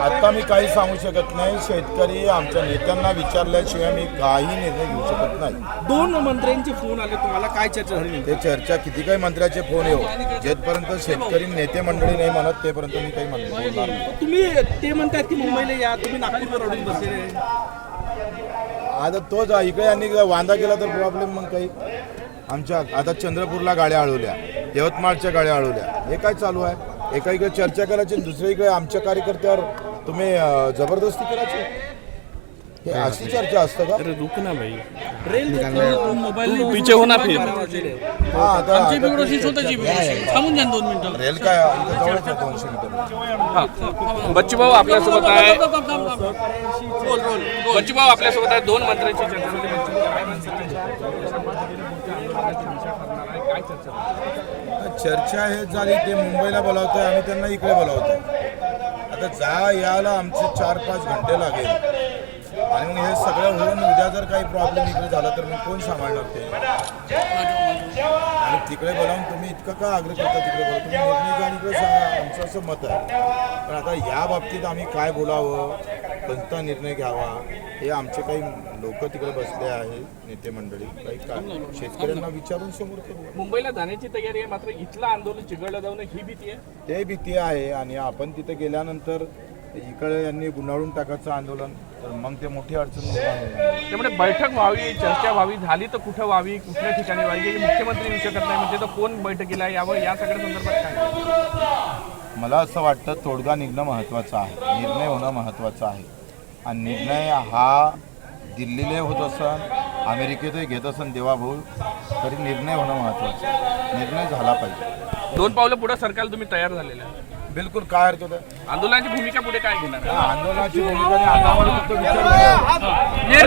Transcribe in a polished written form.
आता मी काही सांगू शकत नाही. शेतकरी आमच्या नेत्यांना विचारल्याशिवाय मी काही निर्णय घेऊ शकत नाही. 2 मंत्र्यांचे फोन आले, तुम्हाला काय चर्चा झाली? ते चर्चा किती काही मंत्र्याचे फोन येऊ, जेथपर्यंत शेतकरी नेते मंडळी नाही म्हणत तेपर्यंत मी काही बोलणार नाही. तुम्ही ते म्हणतात की मुंबईला या, तुम्ही नागपूरवर अडून बसलेले. आता तोच इकडे यांनी वांदा केला तर प्रॉब्लेम मग काही. आमच्या आता चंद्रपूरला गाड्या अडवल्या, यवतमाळच्या गाड्या अडवल्या, हे काय चालू आहे? एका इकडे चर्चा करायची, दुसऱ्या इकडे आमच्या कार्यकर्त्यावर तुम्ही जबरदस्ती करायची, हे अशी चर्चा असतं का? रुक ना भाई, रेल मोबाईल पीछे होना फिर. हा आता थांबून द्या 2 मिनिटं. रेल काय इथं जवळच आहे 200 मीटर. बच्चूभाऊ आपल्यासोबत आहे. बच्चूभाऊ आपल्यासोबत आहे. 2 मंत्र्यांची चर्चा झाली. चर्चा हे झाली, ते मुंबईला बोलावतोय, आम्ही त्यांना इकडे बोलावतोय. आता जा यायला आमचे 4-5 घंटे लागेल आणि मग हे सगळं होऊन उद्या जर काही प्रॉब्लेम इकडे झाला तर मग कोण सांभाळणार ते? आणि तिकडे बोलावून तुम्ही इतकं का आग्रह करता? तिकडे बोला, तुम्ही निर्णय घ्या आणि इकडे सांगा, आमचं असं मत आहे. पण आता या बाबतीत आम्ही काय बोलावं, कोणता निर्णय घ्यावा, हे आमचे काही लोक तिकडे बसले आहे, नेते मंडळी, काही काय शेतकऱ्यांना विचारून समोर करू. मुंबईला जाण्याची तयारी आहे, मात्र इथलं आंदोलन चिघळलं जाऊन ही भीती आहे. ते भीती आहे. आणि आपण तिथे गेल्यानंतर इकडे यांनी गुंडाळून टाकायचं आंदोलन, तर मग ते मोठी अडचण निर्माण होईल. त्यामुळे बैठक व्हावी, चर्चा व्हावी, झाली तर कुठं व्हावी, कुठल्या ठिकाणी व्हावी, मुख्यमंत्री येऊ शकत नाही म्हणजे तर कोण बैठकीला यावं, या सगळ्या संदर्भात काय? मला असं वाटतं तोडगा निघणं महत्त्वाचं आहे, निर्णय होणं महत्त्वाचं आहे. आणि निर्णय हा दिल्लीला होत असन, अमेरिकेतही घेत असन देवाभाऊ, तरी निर्णय होणं महत्त्वाचं आहे. निर्णय झाला पाहिजे. 2 पावलं पुढे सरकारला तुम्ही तयार झालेले आहे. बिलकुल. काय हरकत आहे? आंदोलनाची भूमिका पुढे काय घेणार? आंदोलनाची भूमिका आम्हाला फक्त विचार